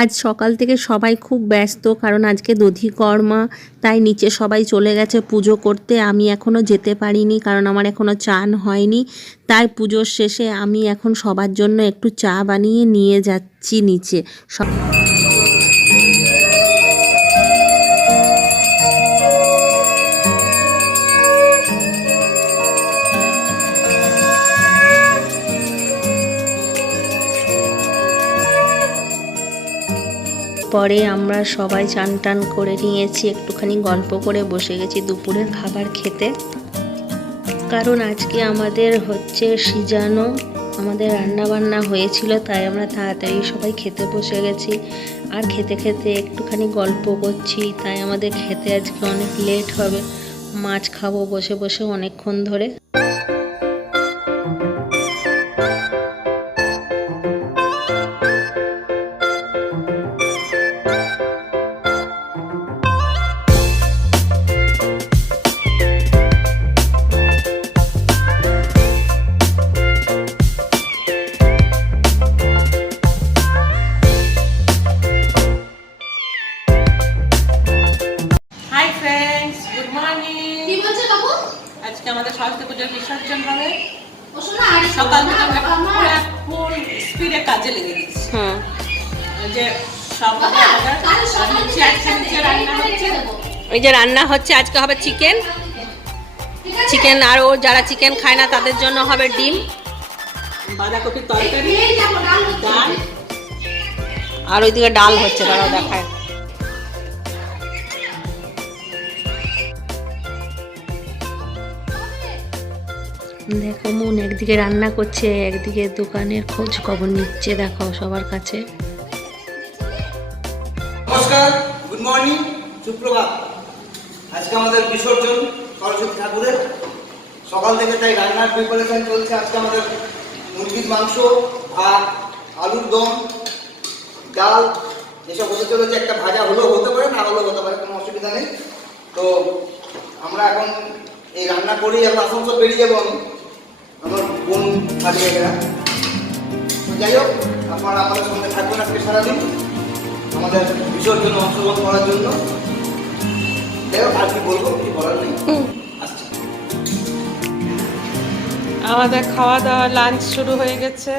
আজ সকাল থেকে সবাই খুব ব্যস্ত, কারণ আজকে দধিকর্মা, তাই নিচে সবাই চলে গেছে পুজো করতে। আমি এখনও যেতে পারিনি, কারণ আমার এখনও চান হয়নি। তাই পুজোর শেষে আমি এখন সবার জন্য একটু চা বানিয়ে নিয়ে যাচ্ছি নিচে। পরে আমরা সবাই চান টান করে নিয়েছি, একটুখানি গল্প করে বসে গেছি দুপুরের খাবার খেতে। কারণ আজকে আমাদের হচ্ছে সিজানো, আমাদের রান্না বান্না হয়েছিল, তাই আমরা তাড়াতাড়ি সবাই খেতে বসে গেছি। আর খেতে খেতে একটুখানি গল্প করছি, তাই আমাদের খেতে আজকে অনেক লেট হবে। মাছ খাবো বসে বসে অনেকক্ষণ ধরে। আজকে আমাদের সরস্বতী পুজোর বিসর্জন হবে। সকাল থেকে আমরা ফুল স্পিডে কাজে লেগে গেছি। যে এই যে রান্না হচ্ছে, আজকে হবে চিকেন। চিকেন আর ও যারা চিকেন খায় না তাদের জন্য হবে ডিম, বাঁধাকপির তরকারি, ডাল, আর ওইদিকে ডাল হচ্ছে, তারাও দেখায়। দেখো মন একদিকে রান্না করছে, একদিকে দোকানের খোঁজ খবর নিচ্ছে। দেখো সবার কাছে। নমস্কার, গুড মর্নিং, সুপ্রভাত। আজকে আমাদের বিসর্জন সরস্বতী ঠাকুরের। সকাল থেকে তাই রান্নার প্রিপারেশন চলছে। আজকে আমাদের মুরগির মাংস, ভাত, আলুর দম, ডাল এসব হতে চলেছে। একটা ভাজা হলেও হতে পারে, না হলেও হতে পারে, কোনো অসুবিধা নেই। তো আমরা এখন এই রান্না করি, এখন আসানসোল বেরিয়ে যাবো আমি, আমার বোন হারিয়ে গেলা। যাই হোক, আপনারা আমাদের সঙ্গে থাকবেন আজকে সারাদিন আমাদের বিসর্জনে অংশগ্রহণ করার জন্য। যাই হোক, আর কি বলবো, কি বলার নেই। আসছি। আমাদের খাওয়া দাওয়া লাঞ্চ শুরু হয়ে গেছে।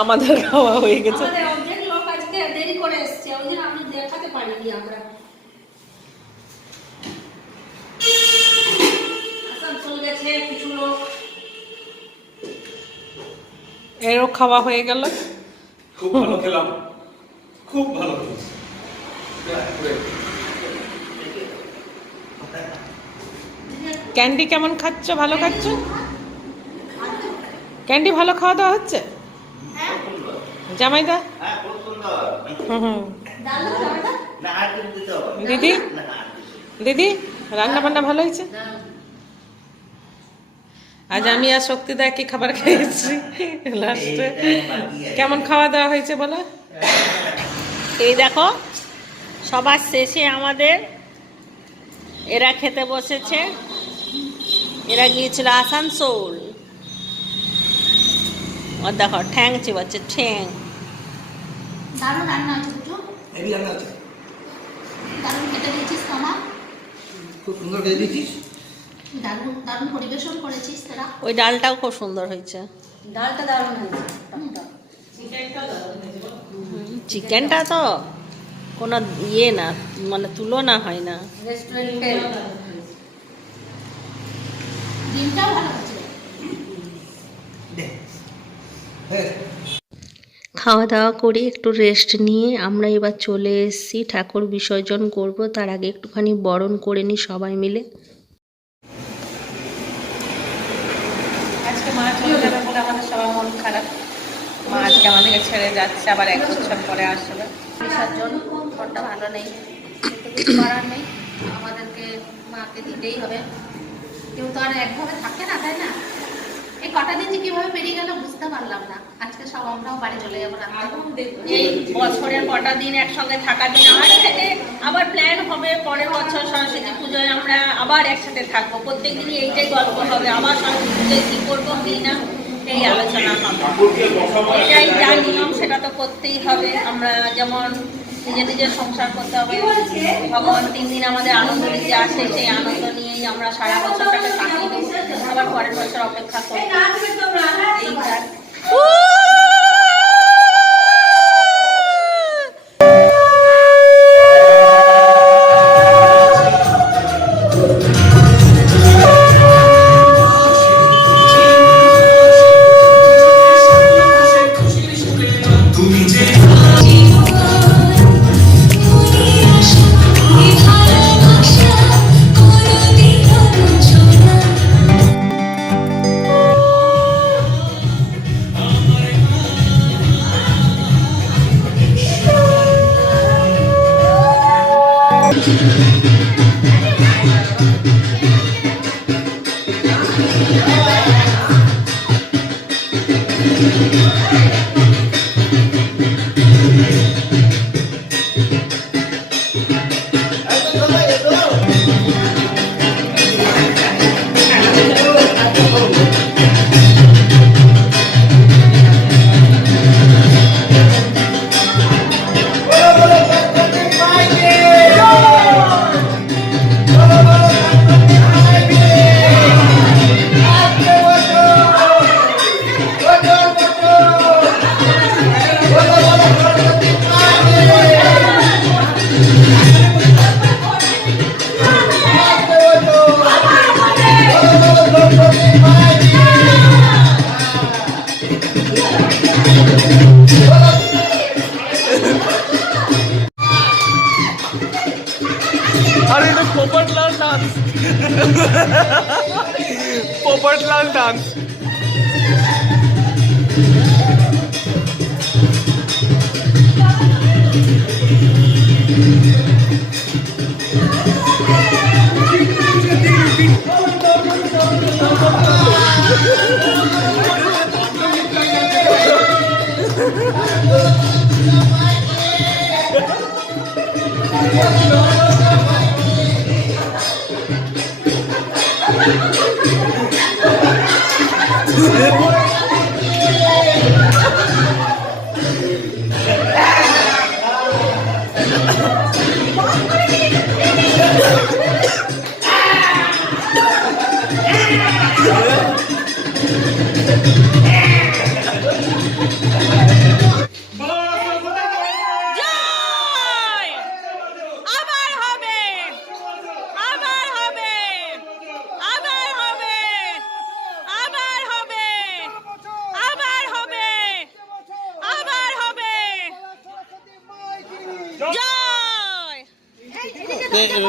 আমাদের খাওয়া হয়ে গেছে। অনেক লোক আজকে দেরি করে এসেছে, ওই জন্য আমি দেখাতে পারিনি। আমরা আসানসোল গেছে কিছু লোক। এরও খাওয়া হয়ে গেল। খুব ভালো খেলাম, খুব ভালো। ক্যান্ডি কেমন খাচ্ছ? ভালো খাচ্ছ? ক্যান্ডি ভালো খাওয়া দাওয়া হচ্ছে? জামাইদা, দিদি, দিদি রান্না বান্না ভালো হয়েছে? আজ আমি আর শক্তিদা কি খাবার খেয়েছি লাস্টে। কেমন খাওয়া দাওয়া হয়েছে বলো? এই দেখো সবার শেষে আমাদের এরা খেতে বসেছে। এরা গিয়েছিল আসানসোল। আর দেখো ঠ্যাং চিবাচ্ছে, ঠ্যাং। দারুণ রান্না হয়েছে দুটো, হেভি রান্না হচ্ছে, দারুণ খেতে দিয়েছিস তোমার, খুব সুন্দর খেতে দিয়েছিস, দারুণ দারুণ পরিবেশন করেছিস তোরা। ওই ডালটাও খুব সুন্দর হয়েছে। ডালটা দারুণ হয়েছে। চিকেনটা তো কোনো ইয়ে না, মানে তুলনা হয় না। রেস্টুরেন্টের ডিমটাও ভালো হয়েছে। খাওয়া দাওয়া করে একটু রেস্ট নিয়ে আমরা এবার চলে এসেছি ঠাকুর বিসর্জন করব। তার আগে একটুখানি বরণ করে নিই সবাই মিলে। আজকে মা চলে যাবে বলে আমাদের সবার মন খারাপ। মা আজকে আমাদেরকে ছেড়ে যাচ্ছে, আবার 1 বছর পরে আসবে। বিসর্জন মনটা ভালো নেই, কিন্তু কিছু করার নেই, আমাদেরকে মাকে দিতেই হবে। কেউ তো আর একভাবে থাকে না, তাই না? এই কটা দিন যে কিভাবে পেরিয়ে গেল বুঝতে পারলাম না। আজকে সব আমরাও বাড়ি চলে যাবো রাতে। এই বছরের কটা দিন একসঙ্গে থাকার জন্য আজ থেকে আবার প্ল্যান হবে পরের বছর সরস্বতী পুজোয় আমরা আবার একসাথে থাকবো। প্রত্যেকদিনই এইটাই গল্প হবে, আবার সরস্বতী পুজোয় কী করবো কী না। থেকেই আলোচনা হবে। এটাই যা নিয়ম, সেটা তো করতেই হবে। আমরা যেমন নিজের সংসার করতে হবে, ভগবান 3 দিন আমাদের আনন্দ দিতে আসে, সেই আনন্দ নিয়েই আমরা সারা বছরটাকে কাটিয়ে দেবো, আবার পরের বছর অপেক্ষা করবো। এইটা अरे तो पोपटलाल डांस पोपटलाल डांस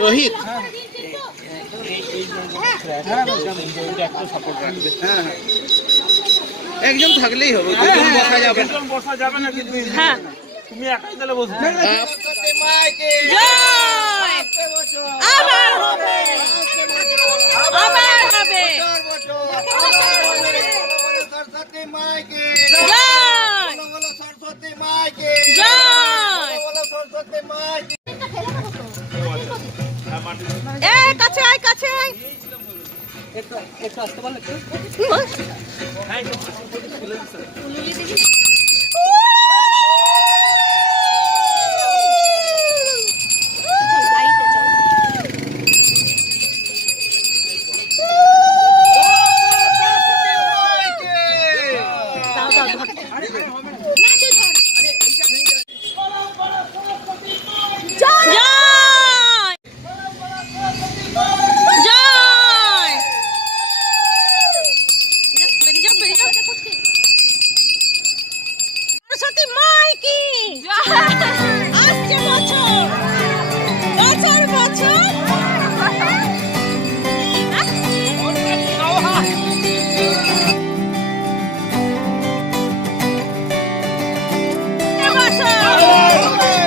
রোহিত একজন থাকলেই হবে, দুজন বসা যাবে না। বসা যাবে না, কিন্তু হ্যাঁ তুমি একাই তাহলে বসবে। আবার হবে, আবার হবে। সরস্বতী মাইকে জয় সরস্বতী মাইকে জয়। সরস্বতী মাইকে। এই কাছে আয়, কাছে আয়। একটু আসতে পারলে সরস্বতী মাই কি আসছে বছর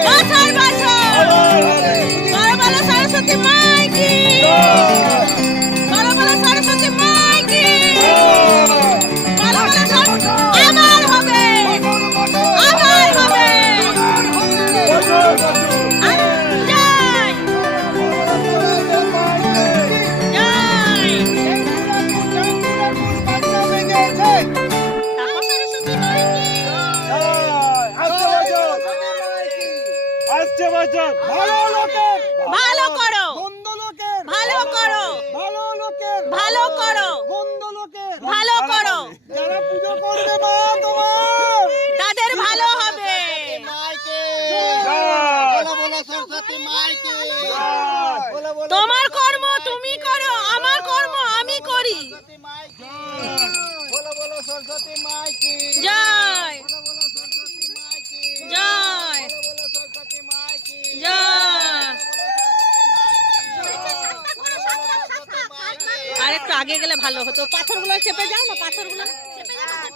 বছর বছর। সরস্বতী মাই কি, বলো বলো সরস্বতী মাই কি, বলো বলো আবার হবে, আবার হবে। জয় জয়। বছর ভালো লোকের ভালো করো, মন্দ লোকের ভালো করো, ভালো লোকের ভালো করো, মন্দ লোকের ভালো করো, যারা পুজো করবে মা তোমার তাদের ভালো হবে। তোমার কর্ম তুমি করো, আমার কর্ম আমি করি। জয় জয় জয়। আর একটু আগে গেলে ভালো হতো, পাথরগুলো চেপে যাও না, পাথরগুলো চেপে যাও না।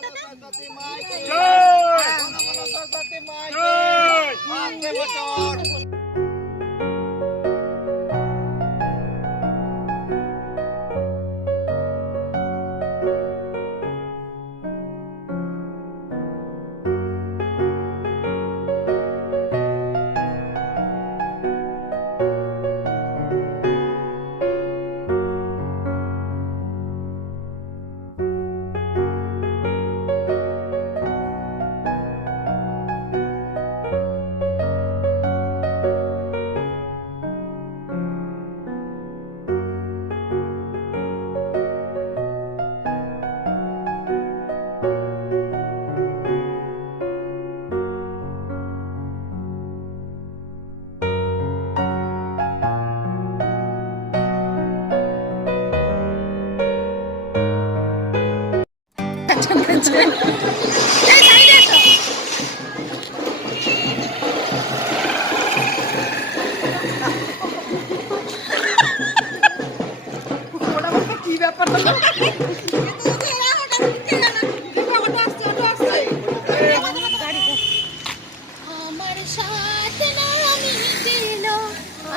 আমার সাথ নামি দিল,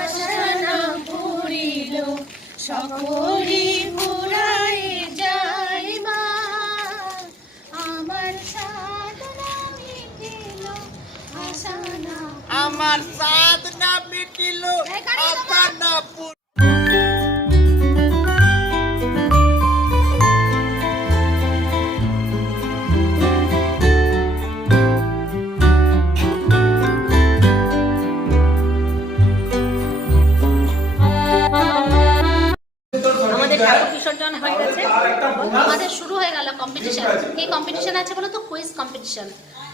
আশা না পুরিল, সকলি পুরাই যায় মা। আমার সাথ নামি দিল, আশা না আমার সাথ না মিটিল আশা না আমাদের ঠাকুর বিসর্জন হয়ে গেছে। আমাদের শুরু হয়ে গেল কম্পিটিশন। কি কম্পিটিশন আছে বলো তো? কুইজ কম্পিটিশন,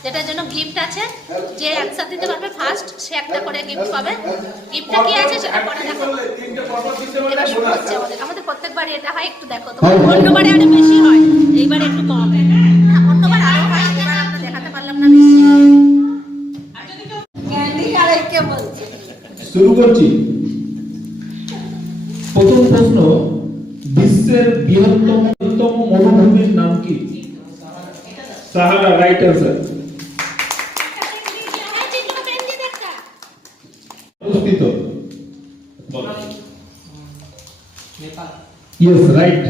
যেটার জন্য গিফট আছে। যে অ্যান্সার দিতে পারবে ফার্স্ট, সে একটা করে গিফট পাবে। গিফটটা কি আছে সেটা পরে দেখো। এবার শুরু হচ্ছে আমাদের প্রত্যেকবারই এটা হয়, একটু দেখো তো। অন্যবারে আরো বেশি হয়, এইবার একটু কম। হ্যাঁ, অন্যবার আরো হয়, এবার আমরা দেখাতে পারলাম না বেশি। শুরু করছি। প্রথম প্রশ্ন, বিশ্বের বৃহত্তম মরুভূমির নাম কি? Sahara, right answer. অবস্থিত। Yes, right.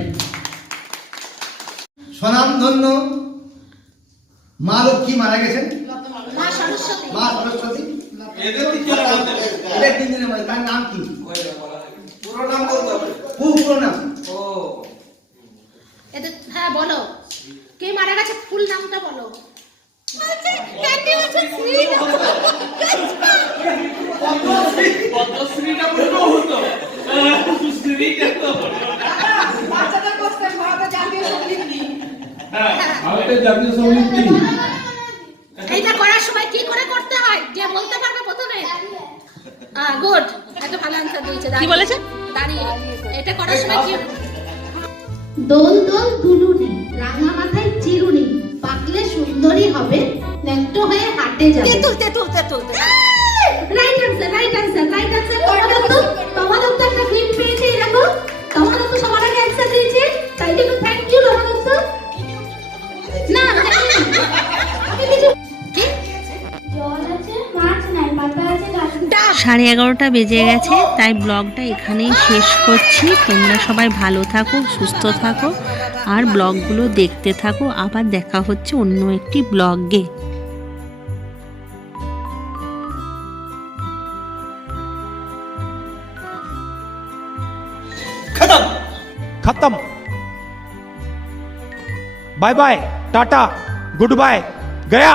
স্বনামধন্য মা লক্ষ্মী মারা গেছেন, মা সরস্বতী। মা সরস্বতী। এদের তিনজনের মধ্যে তার নাম কি? পুরো নাম বলতে হবে। পুরো নাম। এদের হ্যাঁ বলো, কে মারা গেছে ফুল নামটা বলো। পদ্মশ্রীটা পুরো হতো শ্রীটা তো ভারতের জাতীয় সঙ্গীত কি? এইটা করার সময় কি করে করতে হয় যে বলতে পারবে প্রথমে? গুড, একটা ভালো আনসার দিয়েছে। কি বলেছে? দাঁড়িয়ে। এটা করার সময় কি? দোল দোল দুলুনি, রাঙা মাথায় চিরুনি, পাকলে সুন্দরী হবে, ন্যাংটো হয়ে হাটে যাবে। তেতুল তেতুল তেতুল। Right answer, right answer, right answer. তোমাদের তো একটা গিফট পেয়েছে, দেখো। তোমাদের তো সবার আগে অ্যানসার দিয়েছে, তাই জন্য থ্যাংক ইউ তোমাদের তো। না আমি কিছু কি? জল আছে, মাছ নাই, পাতা আছে, গাছ। 11:30 বেজে গেছে, তাই ব্লগটা এখানেই শেষ করছি। তোমরা সবাই ভালো থাকো, সুস্থ থাকো, আর ব্লগগুলো দেখতে থাকো। আবার দেখা হচ্ছে অন্য একটি ব্লগে। खत्म। Bye bye, tata, goodbye, गया।